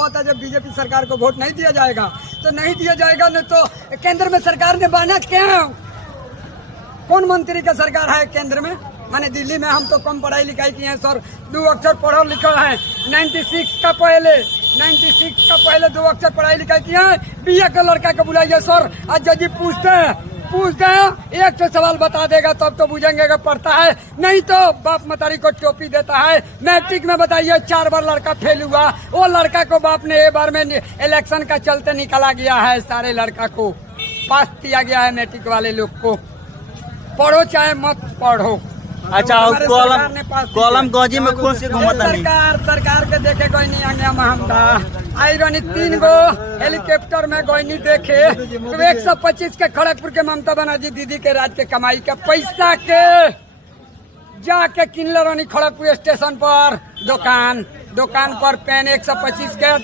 होता जब बीजेपी सरकार को वोट नहीं दिया जाएगा तो नहीं दिया जाएगा, नहीं तो केंद्र में सरकार ने बना क्या? कौन मंत्री का सरकार है केंद्र में? माने दिल्ली में हम तो कम पढ़ाई लिखाई किए हैं सर, 2 अक्षर पढ़ा लिखा है। 96 का पहले 2 अक्षर पढ़ाई लिखाई किए हैं। बीए का लड़का को बुलाइए सर, आज जज पूछते हैं एक तो सवाल बता देगा तब तो बुझेंगे कि पढ़ता है, नहीं तो बाप मतारी को टोपी देता है। मैट्रिक में बताइए 4 बार लड़का फेल हुआ, वो लड़का को बाप ने एक बार में इलेक्शन का चलते निकाला गया है, सारे लड़का को पास किया गया है। मैट्रिक वाले लोग को पढ़ो चाहे मत पढ़ो। अच्छा, कॉलम गौजी में खुश से घूमता नहीं। सरकार के देखे कोई नहीं आगे महमदा आयरनी 3 गो हेलीकॉप्टर में कोई नहीं देखे। तो 125 के खड़गपुर के ममता बनर्जी दीदी के राज के कमाई के पैसा के जाके किनले रहनी खड़गपुर स्टेशन पर दुकान पर पेन 125 के